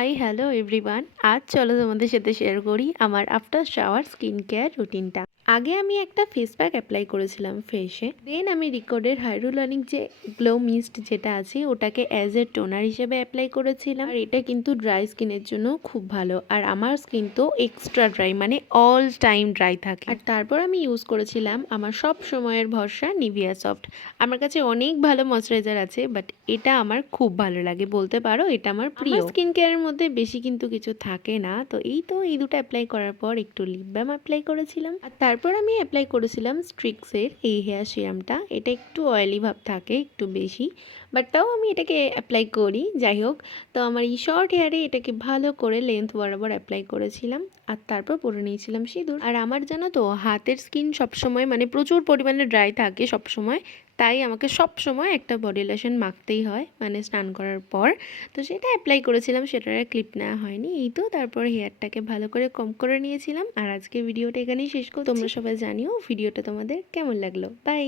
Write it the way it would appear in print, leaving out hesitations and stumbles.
Hi hello everyone. আজ চলো তোমাদের সাথে শেয়ার করি আমার আফটার শাওয়ার স্কিন কেয়ার রুটিনটা। আগে আমি একটা ফেস প্যাক অ্যাপ্লাই করেছিলাম ফেসে, দেন আমি রিকর্ডের হাইড্রোলনিক যে গ্লো মিস্ট যেটা আছে ওটাকে অ্যাজ এ টোনার হিসেবে অ্যাপ্লাই করেছিলাম। আর এটা কিন্তু ড্রাই স্কিনের জন্য খুব ভালো, আর আমার স্কিন তো এক্সট্রা ড্রাই, মানে অল টাইম ড্রাই থাকে। আর তারপর আমি ইউজ করেছিলাম আমার সব সময়ের ভরসা নিভিয়া সফট। আমার কাছে অনেক ভালো ময়শ্চারাইজার আছে, বাট এটা আমার খুব ভালো লাগে, বলতে পারো এটা আমার প্রিয়। স্কিন কেয়ারের মধ্যে বেশি কিন্তু কিছু থাকে না, তো এই দুটো অ্যাপ্লাই করার পর একটু লিপ বাম অ্যাপ্লাই করেছিলাম। আর তারপর আমি অ্যাপ্লাই করেছিলাম স্ট্রিক্সের এই হেয়ার সিরামটা। এটা একটু অয়েলি ভাব থাকে একটু বেশি, বাট তাও আমি এটাকে অ্যাপ্লাই করি। যাই হোক, তো আমার এই শর্ট হেয়ারে এটাকে ভালো করে লেন্থ বরাবর অ্যাপ্লাই করেছিলাম। আর তারপর পরে নিয়েছিলাম সিঁদুর। আর আমার জানো তো হাতের স্কিন সবসময় মানে প্রচুর পরিমাণে ড্রাই থাকে সবসময়, তাই আমাকে সব সময় একটা বডি লোশন মাখতেই হয়, মানে স্নান করার পর। তো সেটা অ্যাপ্লাই করেছিলাম, সেটার আর ক্লিপ নেওয়া হয়নি। এই তো তারপর হেয়ারটাকে ভালো করে কম করে নিয়েছিলাম। আর আজকে ভিডিওটা এখানেই শেষ করছি। তোমরা সবাই জানিও ভিডিওটা তোমাদের কেমন লাগলো। বাই।